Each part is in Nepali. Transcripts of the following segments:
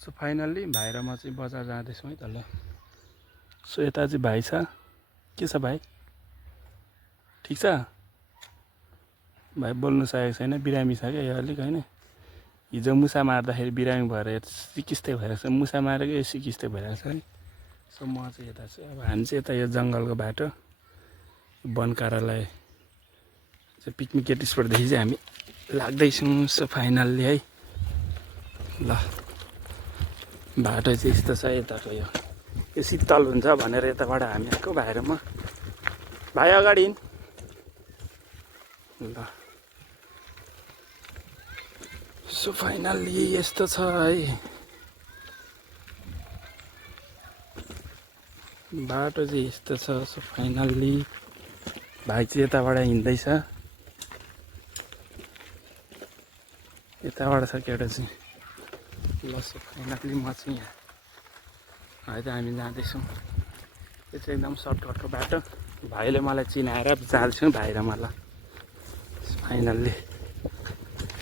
सो फाइनल्ली भाइ र म चाहिँ बजार जाँदैछौँ है तल। सो यता चाहिँ भाइ छ। के छ भाइ, ठिक छ? भाइ बोल्नु सकेको छैन, बिरामी छ क्या यो अलिक होइन। हिजो मुसा मार्दाखेरि बिरामी भएर सिकिस्तै भइरहेको छ, मुसा मारेको यो सिकिस्तै भइरहेको छ है। सो म चाहिँ यता चाहिँ अब हामी चाहिँ यता यो जङ्गलको बाटो वन कार्यालय चाहिँ पिकनिक गेट स्पटदेखि चाहिँ हामी लाग्दैछौँ। सो फाइनल्ली है ल, बाटो चाहिँ यस्तो छ यताको। यो शीतल हुन्छ भनेर यताबाट हामी आएको भाइ र म। भाइ अगाडि हिँड ल। सो फाइनल्ली यस्तो छ है बाटो चाहिँ यस्तो छ। सो फाइनल्ली भाइ चाहिँ यताबाट हिँड्दैछ, यताबाट छ केटा चाहिँ ल। सो फाइनल्ली म चाहिँ यहाँ अहिले त हामी जाँदैछौँ। यो चाहिँ एकदम सर्टकटको बाटो। भाइले मलाई चिनाएर जाँदैछौँ भाइ र मलाई। फाइनल्ली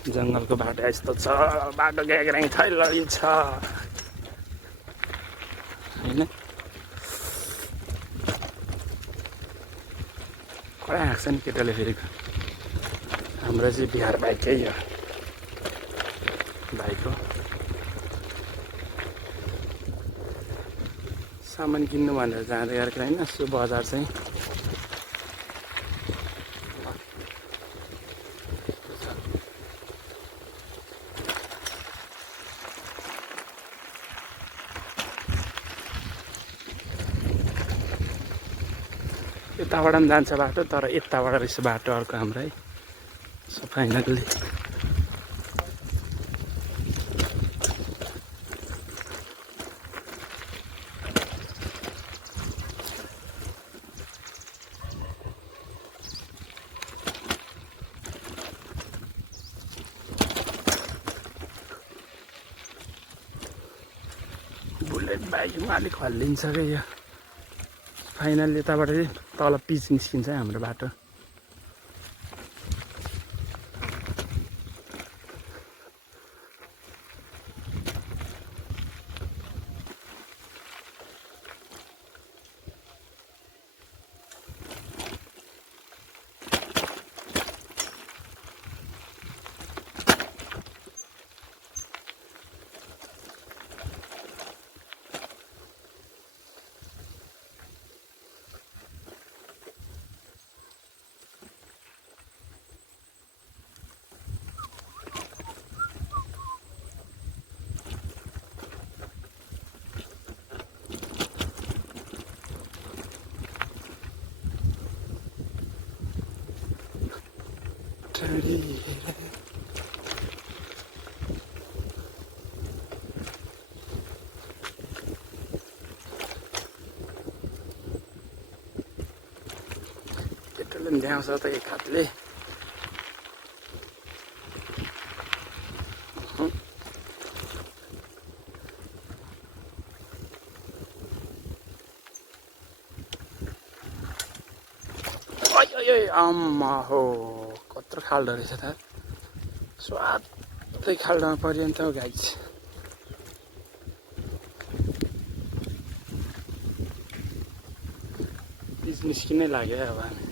जङ्गलको बाटो यस्तो छ, बाटो ग्याग्राङ थैलरी छ होइन। कडा आएको छ नि केटाले फेरि। हाम्रो चाहिँ बिहार बाइकै हो भाइको। सामान किन्नु भनेर जाँदै गरेको होइन। सो बजार चाहिँ यताबाट पनि जान्छ बाटो, तर यताबाट रहेछ बाटो अर्को हाम्रो है। सो फाइनल्ली बुलेट बाइकमा अलिक हल्लिन्छ क्या यो। फाइनल्ली यताबाट चाहिँ तल पिच निस्किन्छ है हाम्रो बाटो। केटाले पनि ल्याउँछ त एक हातले। आम्मा हो कत्रो खाल्डो रहेछ त, स्वादै खाल्डोमा पर्यन्त हो गाइस। पिच निस्किनै लाग्यो अब हामी।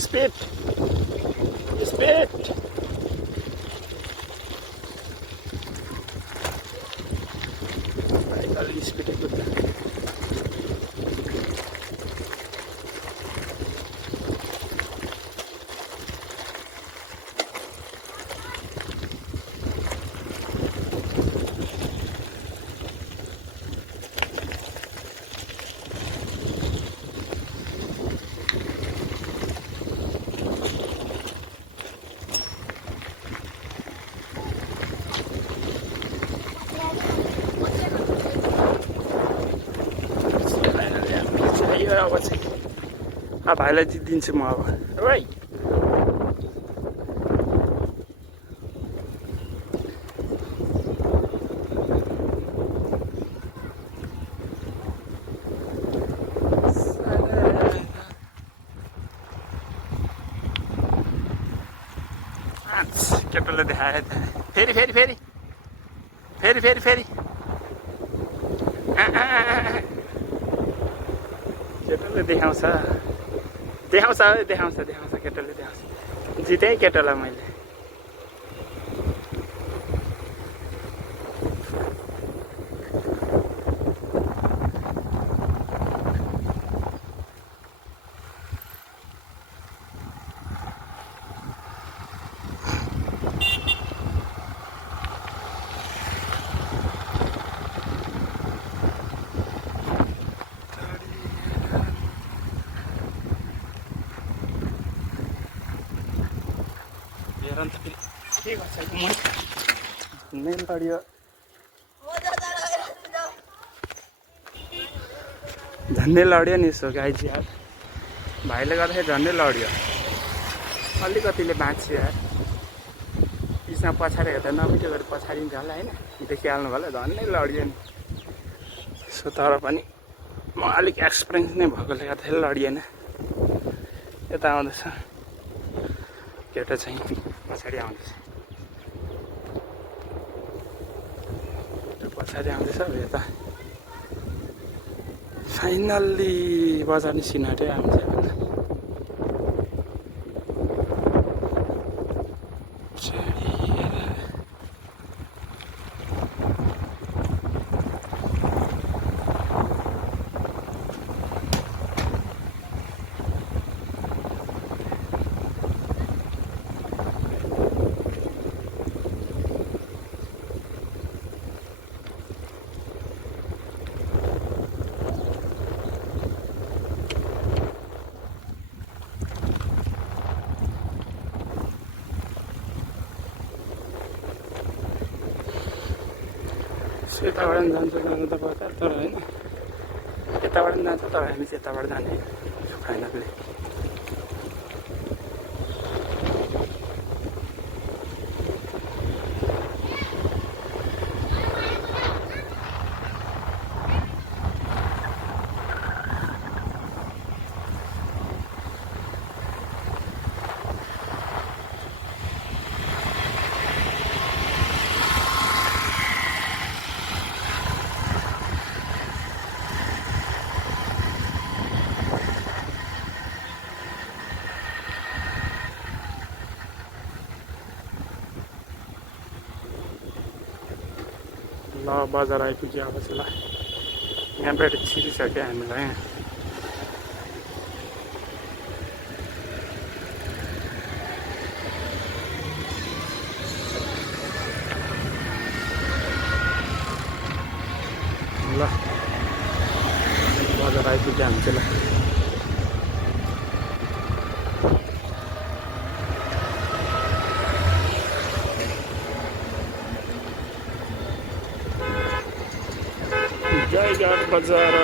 Speed! Speed! Baik kali speed itu. अब चाहिँ भाइलाई जितिदिन्छु म अब है। केटोले देखायो फेरि फेरि फेरि फेरि फेरि फेरि केटोले देखाउँछ देखाउँछ देखाउँछ देखाउँछ केटोले देखाउँछ। जितेँ केटोलाई मैले। के गर्छ झन्डै लड्यो झन्डै लड्यो नि यसो गाइज यार। भाइले गर्दाखेरि झन्डै लड्यो। अलिकतिले बाँच्यो यार। पिछमा पछाडि हेर्दा नमिठो गरेर पछाडिन्छ होला होइन। देखिहाल्नु भयो होला झन्डै लड्यो नि। सो तर पनि म अलिक एक्सपिरियन्स नै भएकोले गर्दाखेरि लडिएन। यता आउँदैछ केटा चाहिँ पछाडि आउँदैछ। पछाडि आउँदैछ यता फाइनल्ली बजार निस्किन आँट्यो आउँछ भन्दा। यताबाट पनि जान्छ जानु त बजार तर होइन यताबाट पनि जान्छ तर हामी चाहिँ यताबाट जाने फाइनल्ली। ल बजार आइपुग्यो अब चाहिँ ल यहाँबाट छिरिसक्यो हामीलाई। ल बजार आइपुग्यो हामी चाहिँ ल। जयगाड बजार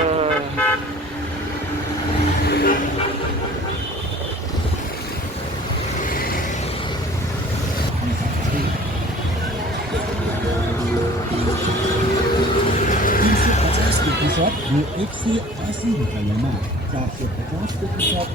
₹180 रुपैयाँमा 450 प्रतिशत